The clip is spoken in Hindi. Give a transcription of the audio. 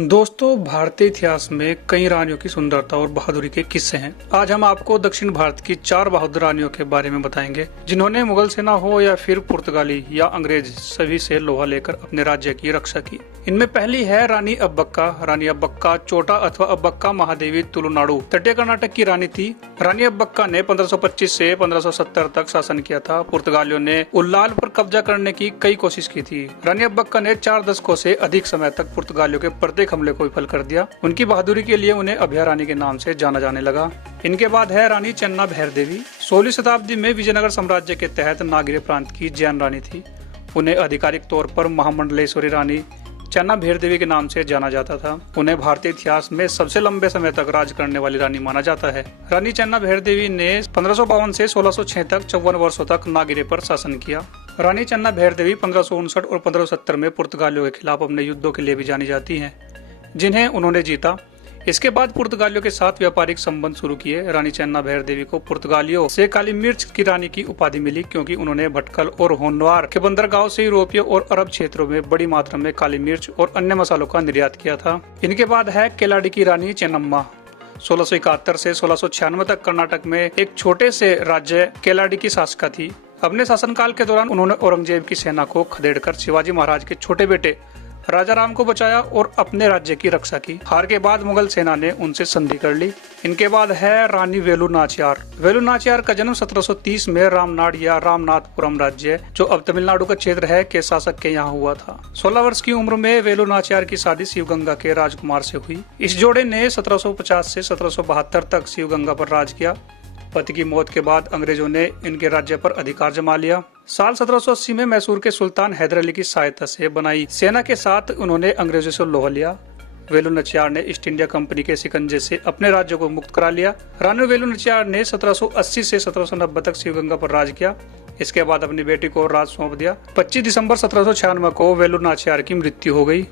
दोस्तों, भारतीय इतिहास में कई रानियों की सुंदरता और बहादुरी के किस्से हैं। आज हम आपको दक्षिण भारत की 4 बहादुर रानियों के बारे में बताएंगे, जिन्होंने मुगल सेना हो या फिर पुर्तगाली या अंग्रेज, सभी से लोहा लेकर अपने राज्य की रक्षा की। इनमें पहली है रानी अब्बक्का। रानी अब्बक्का चोटा अथवा अब्बक्का महादेवी तुलुनाडु तटीय कर्नाटक की रानी थी। रानी अब्बक्का ने 1525 से 1570 तक शासन किया था। पुर्तगालियों ने उल्लाल पर कब्जा करने की कई कोशिश की थी। रानी अब्बक्का ने 4 दशकों से अधिक समय तक पुर्तगालियों के प्रत्येक हमले को विफल कर दिया। उनकी बहादुरी के लिए उन्हें अभय रानी के नाम से जाना जाने लगा। इनके बाद है रानी चन्ना भैरदेवी। 16वीं शताब्दी में विजयनगर साम्राज्य के तहत नागरी प्रांत की जैन रानी थी। उन्हें आधिकारिक तौर पर महामंडलेश्वरी रानी चन्ना भैरदेवी के नाम से जाना जाता था। उन्हें भारतीय इतिहास में सबसे लंबे समय तक राज करने वाली रानी माना जाता है। रानी चन्ना भैरदेवी ने 1552 से 1606 तक 54 वर्षों तक नागिरे पर शासन किया। रानी चन्ना भैरदेवी 1559 और 1570 में पुर्तगालियों के खिलाफ अपने युद्धों के लिए भी जानी जाती हैं, जिन्हें उन्होंने जीता। इसके बाद पुर्तगालियों के साथ व्यापारिक संबंध शुरू किए। रानी चन्ना भैरदेवी को पुर्तगालियों से काली मिर्च की रानी की उपाधि मिली, क्योंकि उन्होंने भटकल और होनवार के बंदरगाह से यूरोपीय और अरब क्षेत्रों में बड़ी मात्रा में काली मिर्च और अन्य मसालों का निर्यात किया था। इनके बाद है केलाडी की रानी चेन्नम्मा। 1671 से 1696 तक कर्नाटक में एक छोटे से राज्य केलाडी की शासका थी। अपने शासनकाल के दौरान उन्होंने औरंगजेब की सेना को खदेड़कर शिवाजी महाराज के छोटे बेटे राजा राम को बचाया और अपने राज्य की रक्षा की। हार के बाद मुगल सेना ने उनसे संधि कर ली। इनके बाद है रानी वेलु नाचियार। वेलु नाचियार का जन्म 1730 में रामनाड या रामनाथपुरम राज्य, जो अब तमिलनाडु का क्षेत्र है, के शासक के यहाँ हुआ था। 16 वर्ष की उम्र में वेलु नाचियार की शादी शिवगंगा के राजकुमार से हुई। इस जोड़े ने 1750 से 1772 तक शिवगंगा पर राज किया। पति की मौत के बाद अंग्रेजों ने इनके राज्य पर अधिकार जमा लिया। साल 1780 में मैसूर के सुल्तान हैदर अली की सहायता से बनाई सेना के साथ उन्होंने अंग्रेजों से लोहा लिया। वेलु नाचियार ने ईस्ट इंडिया कंपनी के शिकंजे से अपने राज्य को मुक्त करा लिया। रानी वेलु नाचियार ने 1780 से 1790 तक शिवगंगा पर राज किया। इसके बाद अपनी बेटी को राज सौंप दिया। 25 दिसंबर 1796 को वेलु नाचियार की मृत्यु हो गई।